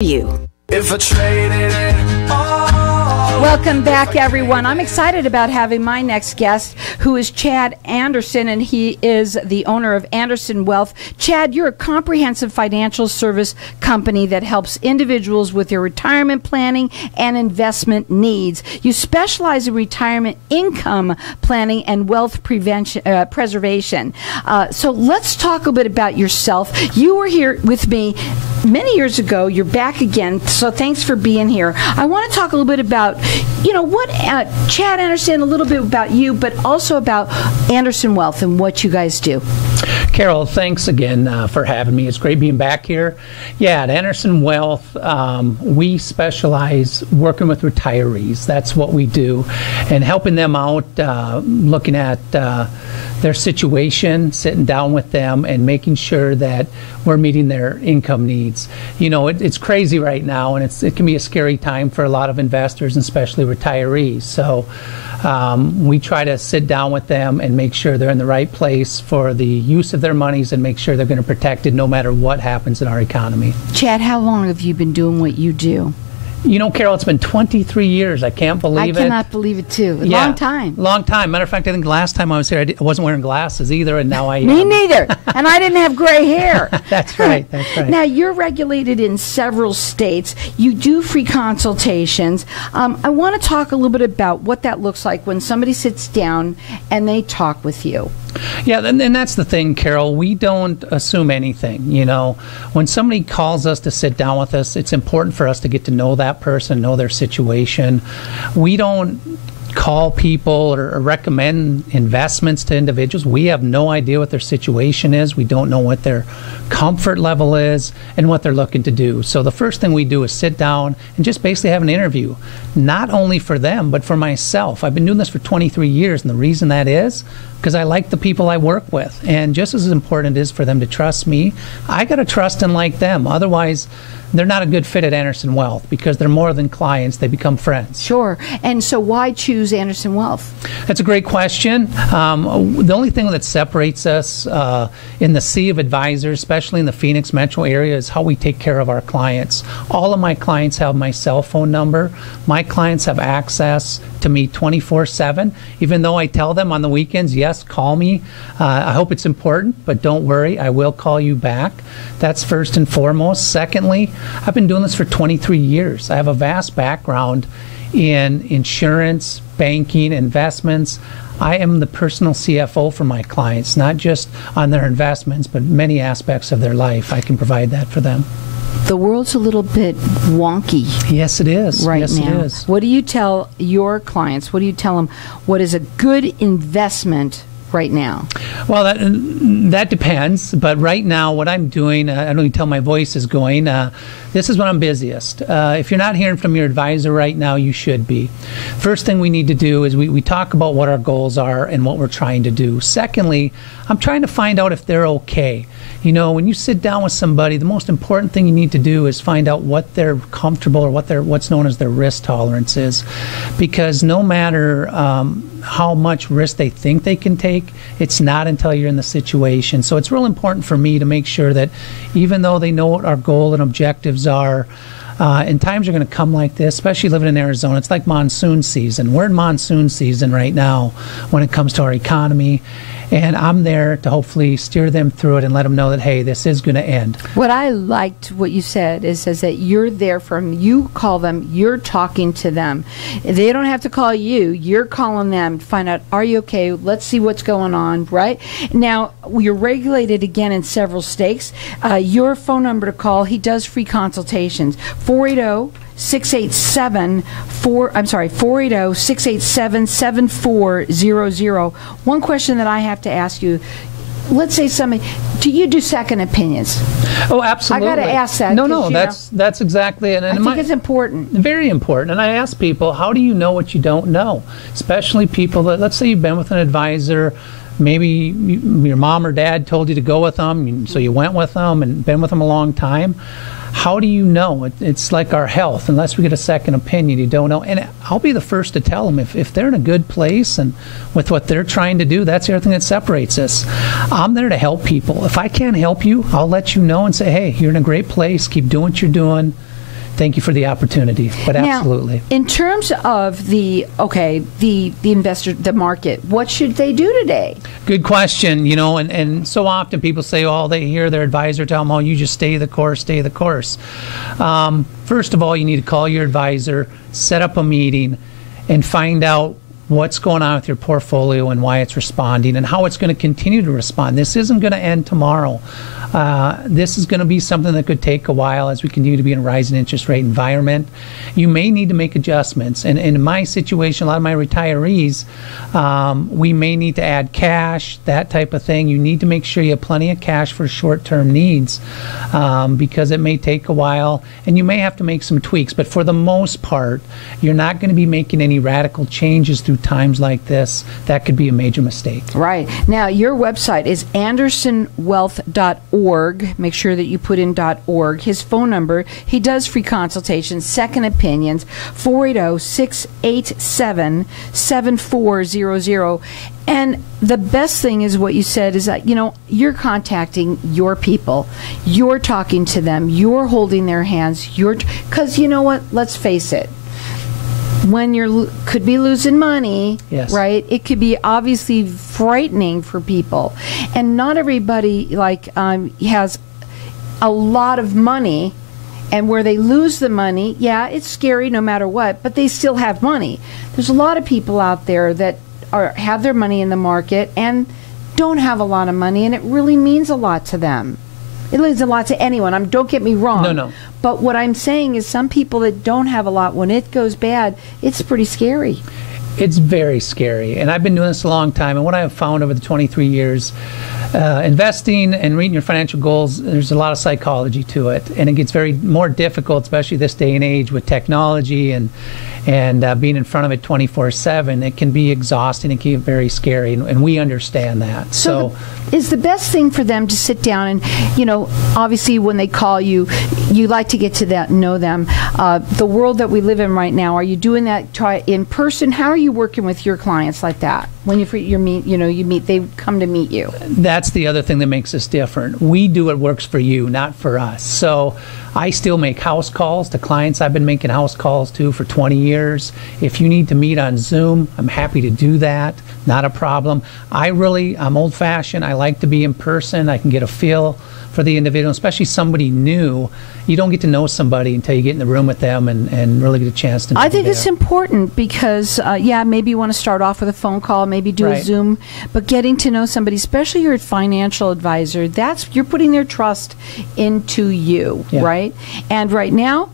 you. If I traded it all. Welcome back, everyone. I'm excited about having my next guest, who is Chad Anderson, and he is the owner of Anderson Wealth. Chad, you're a comprehensive financial service company that helps individuals with their retirement planning and investment needs. You specialize in retirement income planning and wealth preservation. So let's talk a bit about yourself. You were here with me many years ago. You're back again, so thanks for being here. I want to talk a little bit about, what Chad Anderson, a little bit about you, but also about Anderson Wealth and what you guys do. Carol, thanks again for having me. It's great being back here. Yeah, at Anderson Wealth, we specialize working with retirees. That's what we do, and helping them out, looking at their situation, sitting down with them, and making sure that we're meeting their income needs. It's crazy right now, and it can be a scary time for a lot of investors, and especially retirees. So we try to sit down with them and make sure they're in the right place for the use of their monies, and make sure they're going to protect it no matter what happens in our economy. Chad, how long have you been doing what you do? Carol, it's been 23 years. I can't believe it. I cannot believe it, too. Yeah, long time. Long time. Matter of fact, I think the last time I was here, I wasn't wearing glasses either, and now I am. Me neither. And I didn't have gray hair. That's right. That's right. Now, you're regulated in several states. You do free consultations. I want to talk a little bit about what that looks like when somebody sits down and they talk with you. Yeah, and that's the thing, Carol. We don't assume anything. When somebody calls us to sit down with us, it's important for us to get to know that person, know their situation. We don't call people or recommend investments to individuals. We have no idea what their situation is. We don't know what their comfort level is and what they're looking to do. So the first thing we do is sit down and just basically have an interview, not only for them, but for myself. I've been doing this for 23 years, and the reason that is because I like the people I work with. And just as important it is for them to trust me, I got to trust and like them. Otherwise, they're not a good fit at Anderson Wealth, because they're more than clients. They become friends. Sure. And so why choose Anderson Wealth? That's a great question. The only thing that separates us in the sea of advisors, especially in the Phoenix metro area, is how we take care of our clients. All of my clients have my cell phone number. My clients have access to me 24/7, even though I tell them on the weekends, yes, call me. I hope it's important, but don't worry, I will call you back. That's first and foremost. Secondly, I've been doing this for 23 years. I have a vast background in insurance, banking, investments. I am the personal CFO for my clients, not just on their investments, but many aspects of their life. I can provide that for them. The world's a little bit wonky. Yes, it is. Right yes, now. It is. What do you tell your clients? What do you tell them? What is a good investment right now? Well, that depends. But right now, what I'm doing, I don't even tell my voice is going. This is when I'm busiest. If you're not hearing from your advisor right now, you should be. First thing we need to do is we talk about what our goals are and what we're trying to do. Secondly, I'm trying to find out if they're okay. When you sit down with somebody, the most important thing you need to do is find out what they're comfortable, or what's known as their risk tolerance is. Because no matter how much risk they think they can take, it's not until you're in the situation. So it's real important for me to make sure that even though they know what our goal and objectives are, and times are going to come like this, especially living in Arizona. It's like monsoon season. We're in monsoon season right now when it comes to our economy. And I'm there to hopefully steer them through it and let them know that, hey, this is going to end. What I liked what you said is that you're there for them. You call them. You're talking to them. They don't have to call you. You're calling them to find out, are you okay? Let's see what's going on, right? Now, you're regulated again in several states. Your phone number to call, he does free consultations. 480-687-7400. One question that I have to ask you, let's say somebody, do you do second opinions? Oh, absolutely. I got to ask that. No, that's exactly it. And I think it's important. Very important. And I ask people, how do you know what you don't know? Especially people that, let's say you've been with an advisor, maybe your mom or dad told you to go with them, so you went with them and been with them a long time. How do you know? It's like our health. Unless we get a second opinion, you don't know. And I'll be the first to tell them if they're in a good place and with what they're trying to do, that's the other thing that separates us. I'm there to help people. If I can't help you, I'll let you know and say, hey, you're in a great place. Keep doing what you're doing. thank you for the opportunity. But absolutely. Now, in terms of the investor, the market, what should they do today? Good question. You know, and so often people say, oh, they hear their advisor tell them, oh, you just stay the course, stay the course. First of all, you need to call your advisor, set up a meeting, and find out what's going on with your portfolio and why it's responding and how it's going to continue to respond. This isn't going to end tomorrow. This is going to be something that could take a while as we continue to be in a rising interest rate environment. You may need to make adjustments. And in my situation, a lot of my retirees, we may need to add cash, that type of thing. You need to make sure you have plenty of cash for short-term needs because it may take a while and you may have to make some tweaks. But for the most part, you're not going to be making any radical changes through times like this. That could be a major mistake. Right. Now, your website is andersonwealth.org. Make sure that you put in .org. His phone number, he does free consultations, second opinions, 480-687-7400. And the best thing is what you said is that, you know, you're contacting your people. You're talking to them. You're holding their hands. Because you know what? Let's face it. When could be losing money, yes, right? It could be obviously frightening for people, and not everybody has a lot of money, and where they lose the money, yeah, it's scary no matter what, but they still have money. There's a lot of people out there that have their money in the market and don't have a lot of money, and it really means a lot to them. It means a lot to anyone. Don't get me wrong. No. But what I'm saying is some people that don't have a lot, when it goes bad, it's pretty scary. It's very scary. And I've been doing this a long time. And what I have found over the 23 years, investing and reading your financial goals, there's a lot of psychology to it. And it gets more difficult, especially this day and age with technology and being in front of it 24/7. It can be exhausting. It can get very scary, and we understand that. So is the best thing for them to sit down and, you know, obviously when they call you, you like to get to know them. The world that we live in right now, are you doing that in person? How are you working with your clients like that? When you meet, they come to meet you. That's the other thing that makes us different. We do what works for you, not for us. So I still make house calls to clients I've been making house calls to for 20 years. If you need to meet on Zoom, I'm happy to do that. Not a problem. I'm old-fashioned. I like to be in person. I can get a feel for the individual, especially somebody new. You don't get to know somebody until you get in the room with them and really get a chance to know I think it's important because, maybe you want to start off with a phone call, maybe do a Zoom, but getting to know somebody, especially your financial advisor, you're putting their trust into you, right? And right now,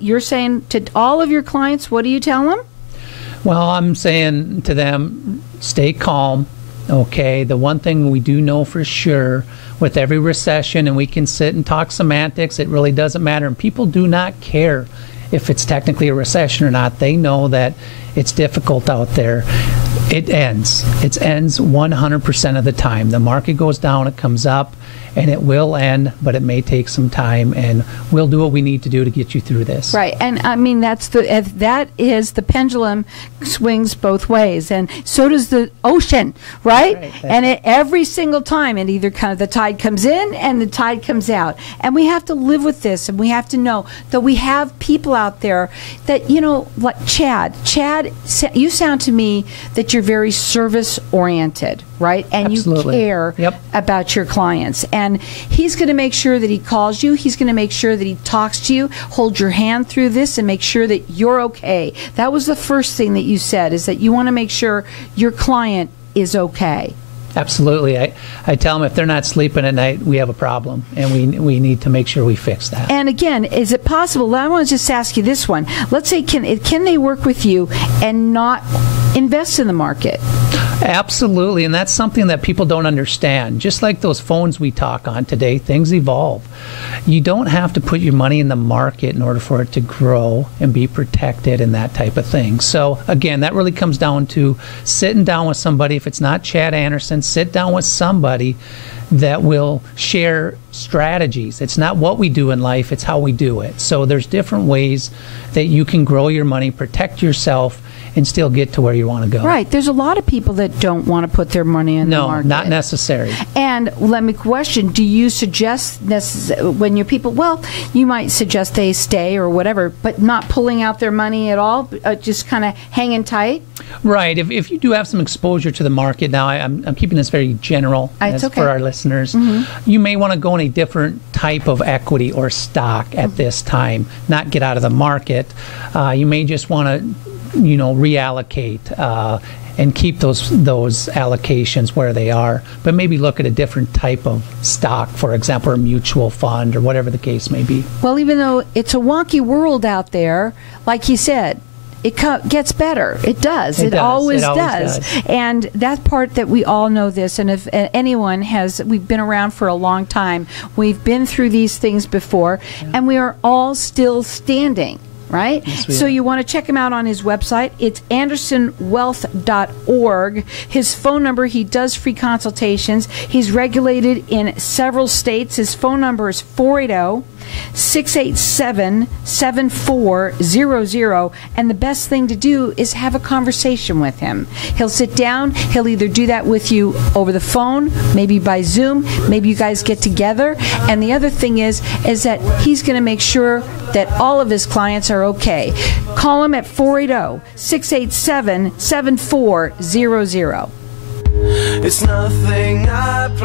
you're saying to all of your clients, what do you tell them? Well, I'm saying to them, stay calm. Okay, the one thing we do know for sure with every recession, and we can sit and talk semantics, it really doesn't matter. And people do not care if it's technically a recession or not. They know that it's difficult out there. It ends. It ends 100% of the time. The market goes down, it comes up, and it will end, but it may take some time, and we'll do what we need to do to get you through this. Right, and I mean that is the pendulum swings both ways, and so does the ocean, right? And every single time, it either the tide comes in and the tide comes out, and we have to live with this, and we have to know that we have people out there that, you know, like Chad, you sound to me that you're very service oriented, right? And Absolutely. You care about your clients. And he's going to make sure that he calls you. He's going to make sure that he talks to you, hold your hand through this, and make sure that you're okay. That was the first thing that you said, is that you want to make sure your client is okay. Absolutely. I tell them if they're not sleeping at night, we have a problem, and we need to make sure we fix that. And again, is it possible, I want to just ask you this one. Let's say, can they work with you and not invest in the market? Absolutely, and that's something that people don't understand. Just like those phones we talk on today, things evolve. You don't have to put your money in the market in order for it to grow and be protected and that type of thing. So again, that really comes down to sitting down with somebody. If it's not Chad Anderson, sit down with somebody that will share strategies. It's not what we do in life, it's how we do it. So there's different ways that you can grow your money, protect yourself, and still get to where you want to go. Right. There's a lot of people that don't want to put their money in the market. No, not necessary. And let me question, do you suggest when your people, well, you might suggest they stay or whatever, but not pulling out their money at all, just kind of hanging tight? Right. If you do have some exposure to the market, now I'm keeping this very general for our listeners, you may want to go in a different type of equity or stock at this time, not get out of the market. You may just want to reallocate and keep those allocations where they are, but maybe look at a different type of stock, for example, a mutual fund or whatever the case may be. Well, even though it's a wonky world out there, like you said, it gets better. It does. It always does. And that part that we all know this, and if anyone we've been around for a long time, we've been through these things before, and we are all still standing. Right? Yes, so you want to check him out on his website. It's andersonwealth.org. His phone number, he does free consultations. He's regulated in several states. His phone number is 480-687-7400. And the best thing to do is have a conversation with him. He'll sit down. He'll either do that with you over the phone, maybe by Zoom, maybe you guys get together. And the other thing is that he's going to make sure that all of his clients are okay. Call him at 480-687-7400. It's nothing I